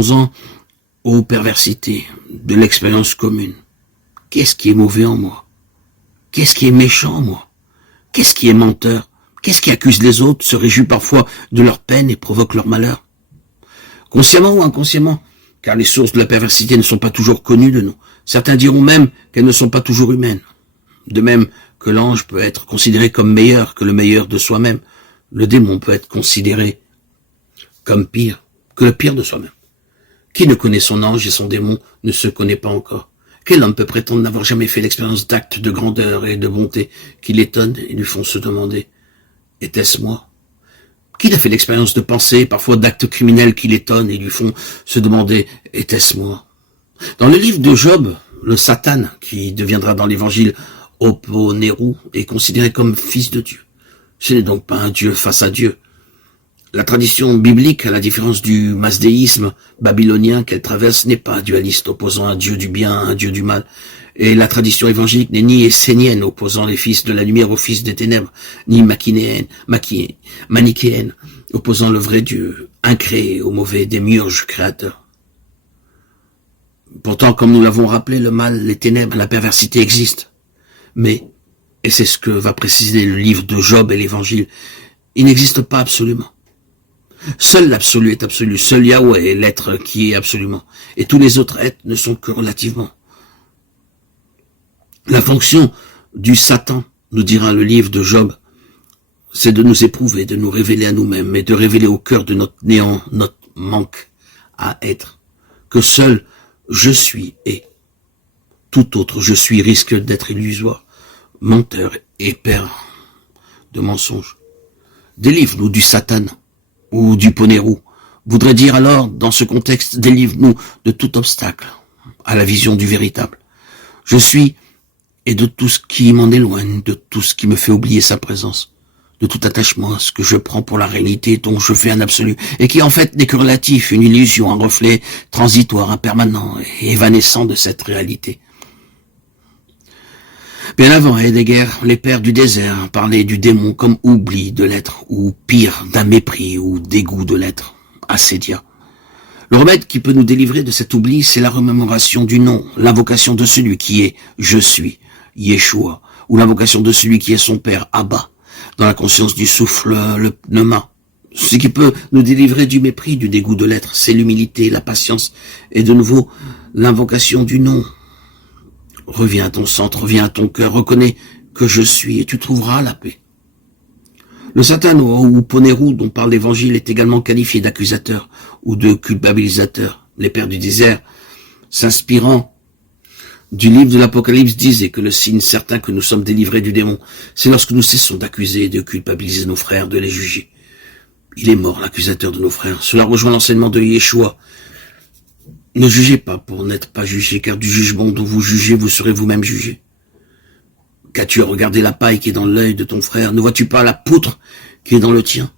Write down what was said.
Venons-en aux perversités de l'expérience commune. Qu'est-ce qui est mauvais en moi? Qu'est-ce qui est méchant en moi? Qu'est-ce qui est menteur? Qu'est-ce qui accuse les autres, se réjouit parfois de leur peine et provoque leur malheur? Consciemment ou inconsciemment, car les sources de la perversité ne sont pas toujours connues de nous. Certains diront même qu'elles ne sont pas toujours humaines. De même que l'ange peut être considéré comme meilleur que le meilleur de soi-même, le démon peut être considéré comme pire que le pire de soi-même. Qui ne connaît son ange et son démon ne se connaît pas encore. Quel homme peut prétendre n'avoir jamais fait l'expérience d'actes de grandeur et de bonté qui l'étonnent et lui font se demander « Était-ce moi ?» Qui n'a fait l'expérience de pensée, parfois d'actes criminels qui l'étonnent et lui font se demander « Était-ce moi ?» Dans le livre de Job, le Satan, qui deviendra dans l'évangile Oponeru, est considéré comme fils de Dieu. Ce n'est donc pas un Dieu face à Dieu. La tradition biblique, à la différence du masdéisme babylonien qu'elle traverse, n'est pas dualiste, opposant un Dieu du bien à un Dieu du mal. Et la tradition évangélique n'est ni essénienne, opposant les fils de la lumière aux fils des ténèbres, ni manichéenne, opposant le vrai Dieu, incréé au mauvais démiurge créateur. Pourtant, comme nous l'avons rappelé, le mal, les ténèbres, la perversité existent. Mais, et c'est ce que va préciser le livre de Job et l'évangile, il n'existe pas absolument. Seul l'absolu est absolu, seul Yahweh est l'être qui est absolument, et tous les autres êtres ne sont que relativement. La fonction du Satan, nous dira le livre de Job, c'est de nous éprouver, de nous révéler à nous-mêmes, et de révéler au cœur de notre néant, notre manque à être, que seul je suis est. Tout autre je suis risque d'être illusoire, menteur et père de mensonges. Délivre-nous du Satan ou du Poneru, voudrait dire alors, dans ce contexte, délivre-nous de tout obstacle à la vision du véritable. Je suis, et de tout ce qui m'en éloigne, de tout ce qui me fait oublier sa présence, de tout attachement à ce que je prends pour la réalité dont je fais un absolu, et qui en fait n'est que relatif, une illusion, un reflet transitoire, impermanent et évanescent de cette réalité. Bien avant Heidegger, les pères du désert parlaient du démon comme oubli de l'être, ou pire, d'un mépris ou dégoût de l'être, assédia. Le remède qui peut nous délivrer de cet oubli, c'est la remémoration du nom, l'invocation de celui qui est « Je suis », Yeshua, ou l'invocation de celui qui est son père, Abba, dans la conscience du souffle, le pneuma. Ce qui peut nous délivrer du mépris, du dégoût de l'être, c'est l'humilité, la patience, et de nouveau l'invocation du nom. Reviens à ton centre, reviens à ton cœur, reconnais que je suis et tu trouveras la paix. Le Satan ou Poneru dont parle l'évangile est également qualifié d'accusateur ou de culpabilisateur. Les pères du désert, s'inspirant du livre de l'Apocalypse, disaient que le signe certain que nous sommes délivrés du démon, c'est lorsque nous cessons d'accuser et de culpabiliser nos frères, de les juger. Il est mort, l'accusateur de nos frères. Cela rejoint l'enseignement de Yeshua. Ne jugez pas pour n'être pas jugé, car du jugement dont vous jugez, vous serez vous-même jugé. Qu'as-tu à regarder la paille qui est dans l'œil de ton frère? Ne vois-tu pas la poutre qui est dans le tien?